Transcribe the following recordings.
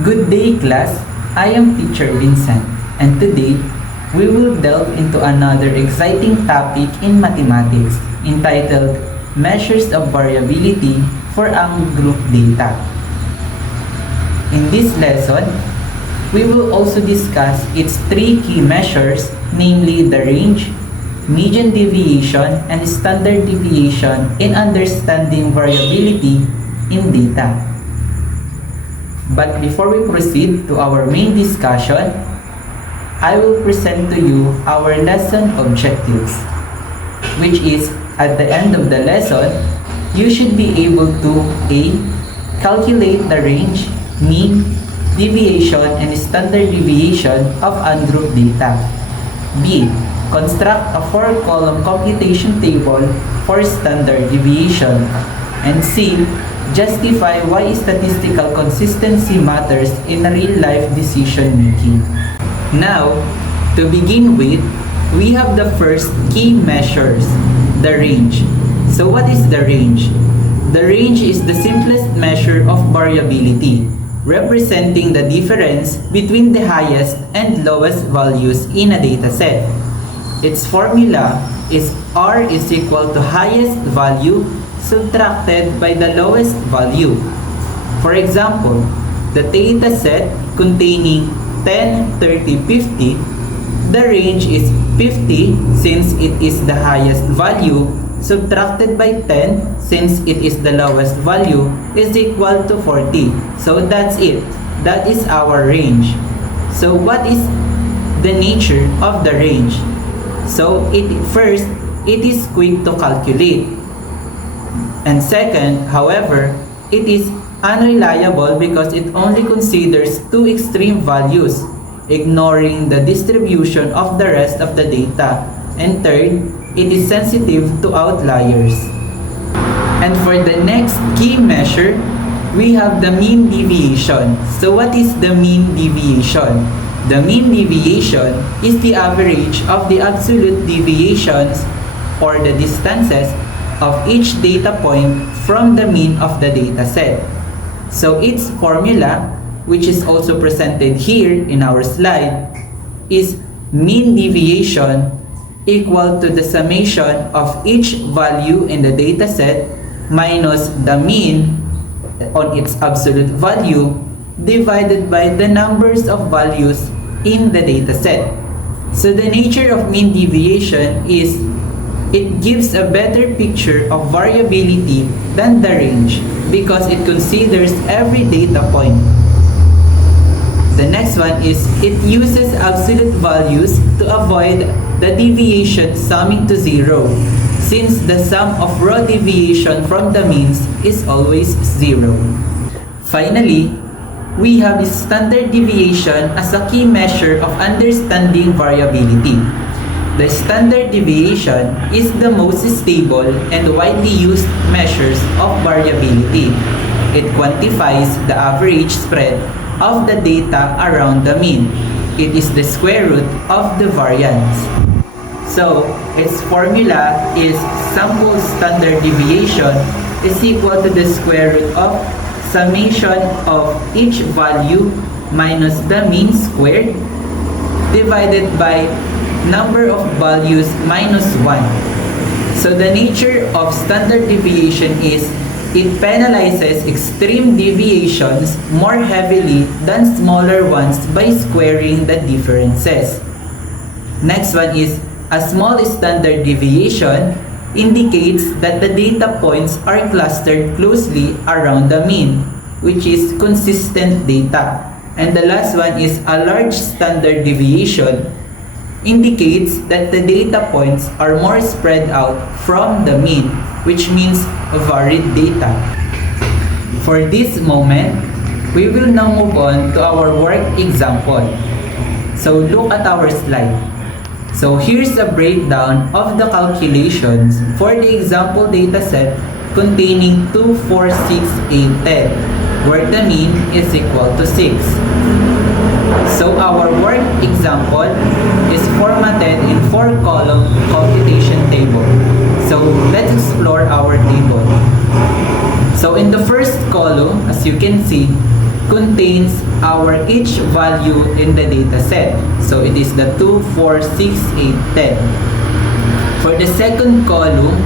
Good day, class. I am teacher Vincent, and today we will delve into another exciting topic in mathematics entitled Measures of Variability for Ungroup Data. In this lesson, we will also discuss its three key measures, namely the range, median deviation, and standard deviation in understanding variability in data. But before we proceed to our main discussion, I will present to you our lesson objectives, which is at the end of the lesson, you should be able to A. Calculate the range, mean, deviation, and standard deviation of ungrouped data. B. Construct a 4-column computation table for standard deviation. And C. Justify why statistical consistency matters in real-life decision making. Now, to begin with, we have the first key measures, the range. So what is the range? The range is the simplest measure of variability, representing the difference between the highest and lowest values in a dataset. Its formula is R is equal to highest value subtracted by the lowest value. For example, the data set containing 10, 30, 50, the range is 50 since it is the highest value subtracted by 10 since it is the lowest value is equal to 40. So that's it. That is our range. So what is the nature of the range? So first, it is quick to calculate. And second, however, it is unreliable because it only considers two extreme values, ignoring the distribution of the rest of the data. And third, it is sensitive to outliers. And for the next key measure, we have the mean deviation. So what is the mean deviation? The mean deviation is the average of the absolute deviations or the distances of each data point from the mean of the data set. So its formula, which is also presented here in our slide, is mean deviation equal to the summation of each value in the data set minus the mean on its absolute value divided by the numbers of values in the data set. So the nature of mean deviation is it gives a better picture of variability than the range because it considers every data point. The next one is it uses absolute values to avoid the deviation summing to zero, since the sum of raw deviation from the means is always zero. Finally, we have standard deviation as a key measure of understanding variability. The standard deviation is the most stable and widely used measures of variability. It quantifies the average spread of the data around the mean. It is the square root of the variance. So, its formula is sample standard deviation is equal to the square root of summation of each value minus the mean squared divided by number of values minus 1. So the nature of standard deviation is it penalizes extreme deviations more heavily than smaller ones by squaring the differences. Next one is a small standard deviation indicates that the data points are clustered closely around the mean, which is consistent data. And the last one is a large standard deviation indicates that the data points are more spread out from the mean, which means varied data. For this moment, we will now move on to our work example. So look at our slide. So here's a breakdown of the calculations for the example dataset containing 2, 4, 6, 8, 10, where the mean is equal to 6. So our work example is formatted in 4-column computation table. So let's explore our table. So in the first column, as you can see, contains our each value in the data set. So it is the 2, 4, 6, 8, 10. For the second column,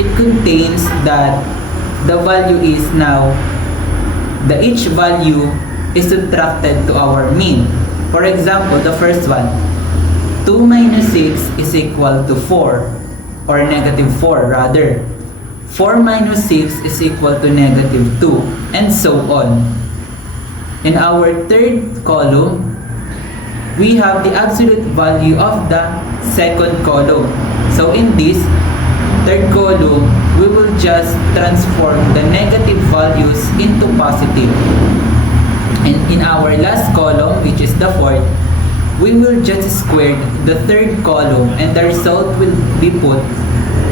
it contains that the value is now, each value is subtracted to our mean. For example, the first one, 2 minus 6 is equal to 4, or negative 4 rather. 4 minus 6 is equal to negative 2, and so on. In our third column, we have the absolute value of the second column. So in this third column, we will just transform the negative values into positive. And in our last column, which is the fourth, we will just square the third column and the result will be put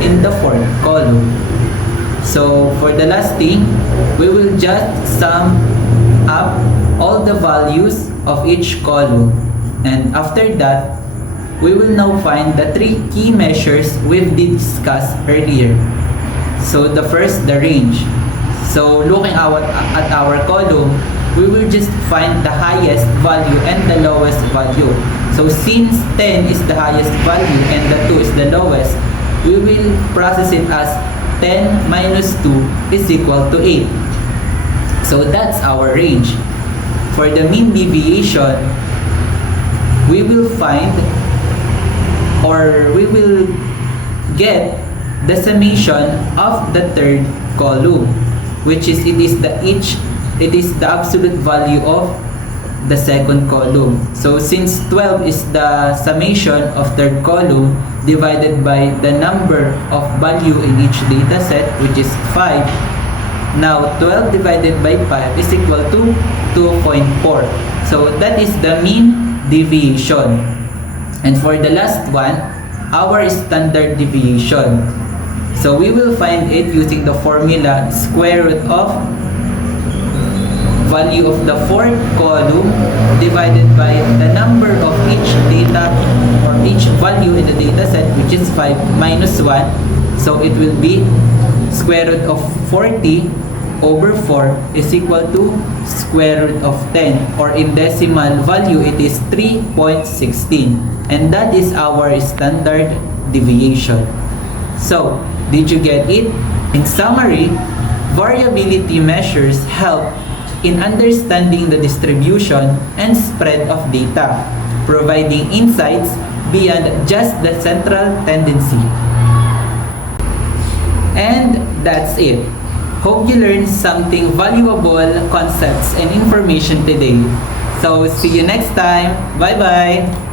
in the fourth column. So for the last thing, we will just sum up all the values of each column. And after that, we will now find the three key measures we've discussed earlier. So the first, the range. So looking at our column, we will just find the highest value and the lowest value. So since 10 is the highest value and the 2 is the lowest, we will process it as 10 minus 2 is equal to 8. So that's our range. For the mean deviation, we will find, or we will get the summation of the third column, which is it is the absolute value of the second column. So since 12 is the summation of third column divided by the number of value in each data set, which is 5, now 12 divided by 5 is equal to 2.4. So that is the mean deviation. And for the last one, our standard deviation. So we will find it using the formula square root of value of the fourth column divided by the number of each data or each value in the data set, which is 5 minus 1. So it will be square root of 40 over 4 is equal to square root of 10, or in decimal value it is 3.16, and that is our standard deviation. So did you get it? In summary, variability measures help in understanding the distribution and spread of data, providing insights beyond just the central tendency. And that's it. Hope you learned something valuable concepts and information today. So see you next time. Bye-bye.